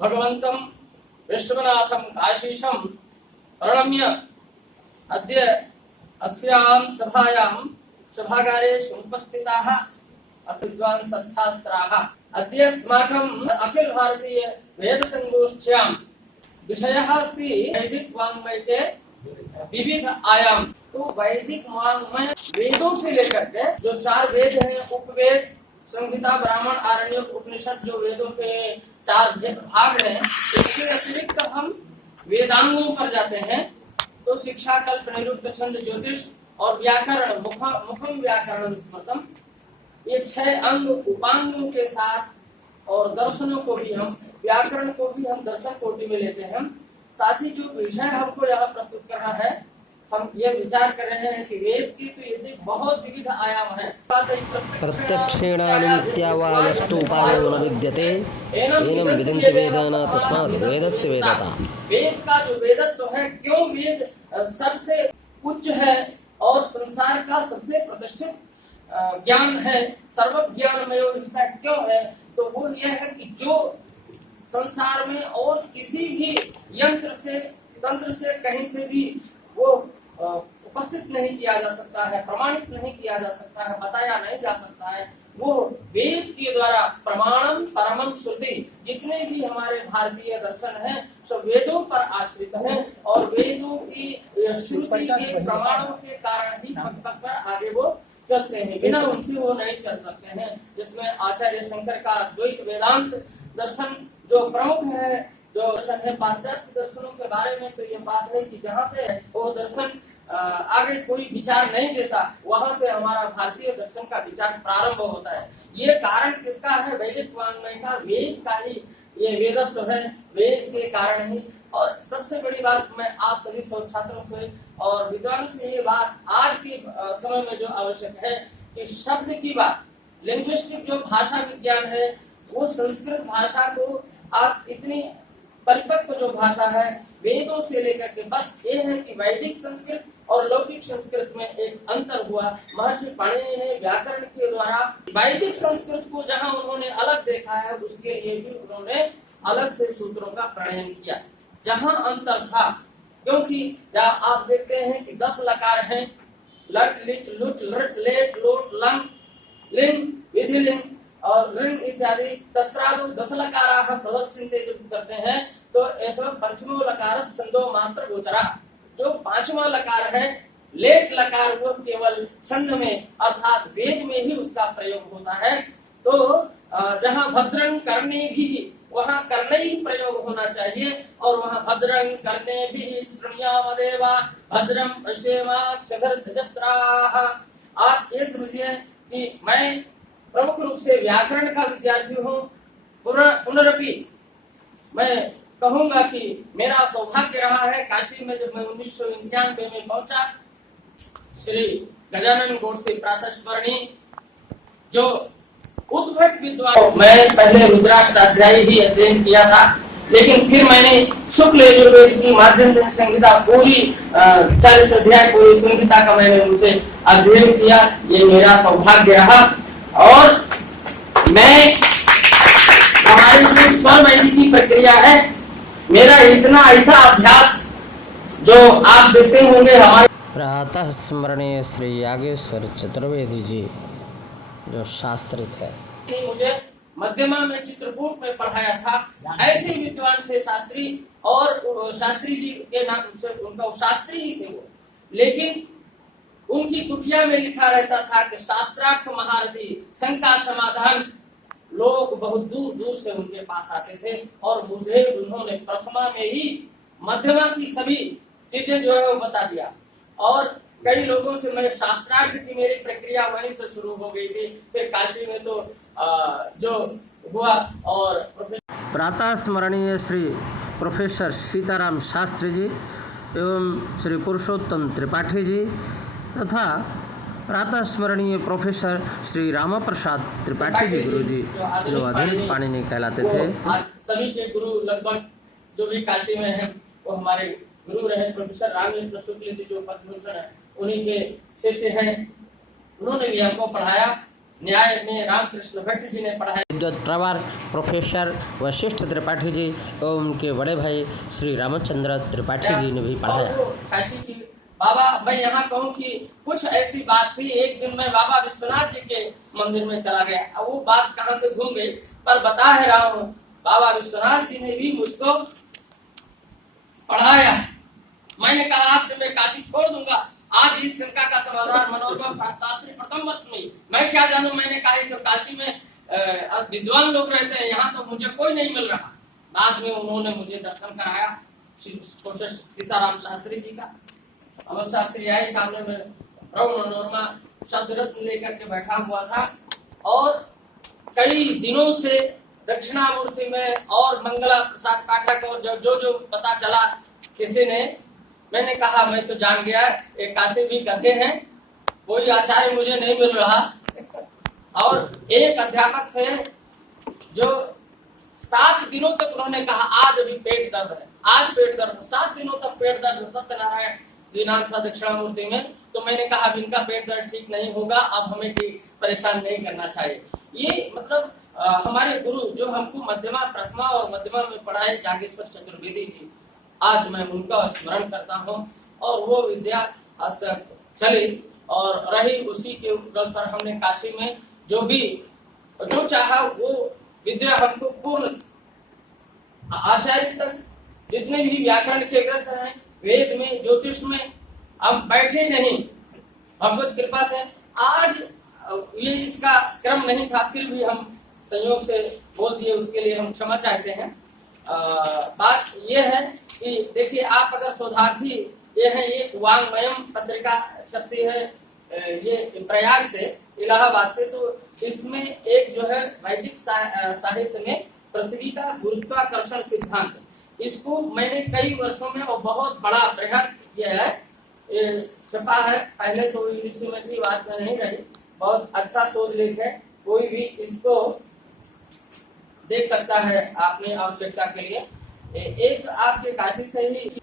भगवन्तं विश्वनाथं काशीशं प्रणम्य अद्य अस्यां सभायां सभागारे समुपस्थिताः विद्वांसः छात्राः अद्य अस्माकम् अखिल भारतीय वेद संगोष्ठ्यां विषयः अस्ति वैदिक वाङ्मय के विविध आयाम। तो वैदिक वाङ्मय वेदों से लेकर के जो 4 वेद हैं, उपवेद, संहिता, ब्राह्मण, आरण्यक, उपनिषद, जो वेदों के 4 भाग हैं, इसके अतिरिक्त हम वेदांगों पर जाते हैं। तो शिक्षा, कल्प, निरुक्त, छंद, ज्योतिष और व्याकरण, मुखम व्याकरण स्मृतम, ये 6 अंग उपांगों के साथ और दर्शनों को भी हम, व्याकरण को भी हम दर्शन कोटि में लेते हैं। साथ ही जो विषय हमको यहाँ प्रस्तुत करना है, हम ये विचार कर रहे हैं कि वेद की तो ये बहुत विविध आयाम है। प्रत्यक्षेणानुमित्या वा यस्तु उपायो न विद्यते एनं विदन्ति वेदाना तस्मात् वेदस्य वेदता। वेद का जो वेदत्व है, क्यों वेद सबसे उच्च है और संसार का सबसे प्रतिष्ठित ज्ञान है, सर्व ज्ञानमय हिस्सा क्यों है, तो वो यह है कि जो संसार में और किसी भी यंत्र से, तंत्र से, कहीं से भी वो उपस्थित नहीं किया जा सकता है, प्रमाणित नहीं किया जा सकता है, बताया नहीं जा सकता है। वो वेद के द्वारा प्रमाणम परमम श्रुति, जितने भी हमारे भारतीय दर्शन हैं सब वेदों पर आश्रित हैं और वेदों की श्रुति के प्रमाणों के कारण ही पग पर आगे वो चलते हैं, बिना उनसे वो नहीं चल सकते हैं। जिसमें आचार्य शंकर का द्वैत वेदांत दर्शन जो प्रमुख है, जो दर्शन है पाश्चात्य दर्शनों के बारे में, तो ये बात है कि जहाँ से वो दर्शन आगे कोई विचार नहीं देता, वहां से हमारा भारतीय दर्शन का विचार प्रारंभ होता है। ये कारण किसका है? वैदिक वाङ्मय का, वेद का ही ये वेदत्व है, वेद के कारण ही। और सबसे बड़ी बात मैं आप सभी छात्रों से और विद्वान से ये बात आज के समय में जो आवश्यक है कि शब्द की बात, लिंग्विस्टिक जो भाषा विज्ञान है, वो संस्कृत भाषा को आप इतनी परिपक्व जो भाषा है, वेदों से लेकर के, बस ये है कि वैदिक संस्कृत और लौकिक संस्कृत में एक अंतर हुआ। महर्षि पाणिनि ने व्याकरण के द्वारा वैदिक संस्कृत को जहां उन्होंने अलग देखा है, उसके लिए भी उन्होंने अलग से सूत्रों का प्रणयन किया जहां अंतर था। क्योंकि जहाँ आप देखते हैं कि 10 लकार हैं, लट, लिट, लुट, लट, लेट, लोट, लंग, लिंग, विधिलिंग और ऋण इत्यादि तत्रादु 10 लकाराः प्रदर्शिन्ते जब करते हैं तो ऐसा पंचमो लकार छंदो मात्र गोचरा। जो 5वां लकार है लेट लकार, वो केवल छंद में अर्थात वेद में ही उसका प्रयोग होता है। तो जहाँ भद्रं करने भी, वहाँ करने ही प्रयोग होना चाहिए। और वहाँ भद्रं करने भी श्रृणुयाम देवा भद्रं पश्येमाक्षभिर्यजत्राः। आप ये समझिए कि मैं प्रमुख रूप से व्याकरण का विद्यार्थी हूँ। पुनरपि मैं कहूंगा कि मेरा सौभाग्य रहा है काशी में, जब मैं 1991 में पहुंचा, श्री गजानन गोडसे प्रातःस्मरणी जो उद्भट विद्वान, मैं पहले रुद्राष्टाध्यायी ही अध्ययन किया था, लेकिन फिर मैंने शुक्ल यजुर्वेद की माध्यम संहिता पूरी 40 अध्याय पूरी संहिता का मैंने उनसे अध्ययन किया। ये मेरा सौभाग्य रहा। और मैं, हमारे इसमें स्वर वैदिकी प्रक्रिया है, मेरा इतना ऐसा अभ्यास जो आप देखते होंगे हमारे प्रातः स्मरणीय श्री यागेश्वर चतुर्वेदी जी जो शास्त्रित है, मुझे मध्यमा में चित्रकूट में पढ़ाया था। ऐसे ही विद्वान थे शास्त्री, और शास्त्री जी के नाम से उनका शास्त्री ही थे वो, लेकिन उनकी कुटिया में लिखा रहता था कि शास्त्रार्थ महारथी, शंका समाधान। लोग बहुत दूर दूर से उनके पास आते थे और मुझे उन्होंने प्रथमा में ही मध्यमा की सभी चीजें जो है वो बता दिया। और कई लोगों से मैं शास्त्रार्थ की मेरी प्रक्रिया वहीं से शुरू हो गई थी। फिर काशी में तो जो हुआ, और प्रातः स्मरणीय श्री प्रोफेसर सीताराम शास्त्री जी एवं श्री पुरुषोत्तम त्रिपाठी जी तथा प्रातः स्मरणीय प्रोफेसर श्री रामा प्रसाद त्रिपाठी जी गुरु जी जो आधुनिक पाणिनि कहलाते थे। सभी के गुरु लगभग जो भी काशी में हैं वो हमारे गुरु रहे। प्रोफेसर रामेंद्र शुक्ल जी जो पद्मभूषण है, उन्हीं के शिष्य हैं। उन्होंने भी हमको पढ़ाया। न्याय में रामकृष्ण भट्ट जी ने पढ़ाया। विद्वत प्रवर प्रोफेसर वशिष्ठ त्रिपाठी जी एवं उनके बड़े भाई श्री रामचंद्र त्रिपाठी जी ने भी पढ़ाया। और काशी की बाबा, मैं यहाँ कहूँ कि कुछ ऐसी बात थी, एक दिन मैं बाबा विश्वनाथ जी के मंदिर में चला गया, अब वो बात कहाँ से घूम गई, पर बता है रहा हूँ, बाबा विश्वनाथ जी ने भी मुझको पढ़ाया। मैंने कहा आज से मैं काशी छोड़ दूंगा, आज इस शंका का समाधान मनोरमा शास्त्री प्रथम वर्ष में, मैं क्या जानूं, मैंने कहा कि काशी में विद्वान लोग रहते हैं, यहाँ तो मुझे कोई नहीं मिल रहा। बाद में उन्होंने मुझे दर्शन कराया प्रोफेसर सीताराम शास्त्री जी का। अमल शास्त्री आए सामने में, प्रभु मनोरमा शब्द रत्न लेकर के बैठा हुआ था, और कई दिनों से दक्षिणामूर्ति में और मंगला प्रसाद पाठक और जो जो पता चला किसी ने, मैंने कहा मैं तो जान गया, एक काशी भी कहते हैं, कोई आचार्य मुझे नहीं मिल रहा। और एक अध्यापक थे जो 7 दिनों तक उन्होंने कहा आज अभी पेट दर्द है, आज पेट दर्द, 7 दिनों तक पेट दर्द, सत्यनारायण जी नाम था दक्षिणामूर्ति में। तो मैंने कहा इनका पेट दर्द ठीक नहीं होगा, अब हमें ठीक परेशान नहीं करना चाहिए। ये मतलब हमारे गुरु जो हमको मध्यमा प्रथमा और मध्यमा में पढ़ाए, जागेश्वर चतुर्वेदी जी, आज मैं उनका स्मरण करता हूँ। और वो विद्या आज तक चली और रही, उसी के बल पर हमने काशी में जो चाहा वो विद्या हमको पूर्ण आचार्य तक, जितने भी व्याकरण के ग्रंथ हैं, वेद में, ज्योतिष में, हम बैठे नहीं, भगवत कृपा से। आज ये इसका क्रम नहीं था, फिर भी हम संयोग से बोल दिए, उसके लिए हम क्षमा चाहते हैं। बात ये है कि देखिए, आप अगर शोधार्थी, ये है एक वांग्मयम पत्रिका छपती है ये प्रयाग से, इलाहाबाद से, तो इसमें एक जो है वैदिक साहित्य में पृथ्वी का गुरुत्वाकर्षण सिद्धांत, इसको मैंने कई वर्षों में और बहुत बड़ा बृहद ये है, ये छपा है। पहले तो इंग्लिश में थी, बात में नहीं रही, बहुत अच्छा शोध लेख है, कोई भी इसको देख सकता है अपनी आवश्यकता के लिए। एक आपके काशी से ही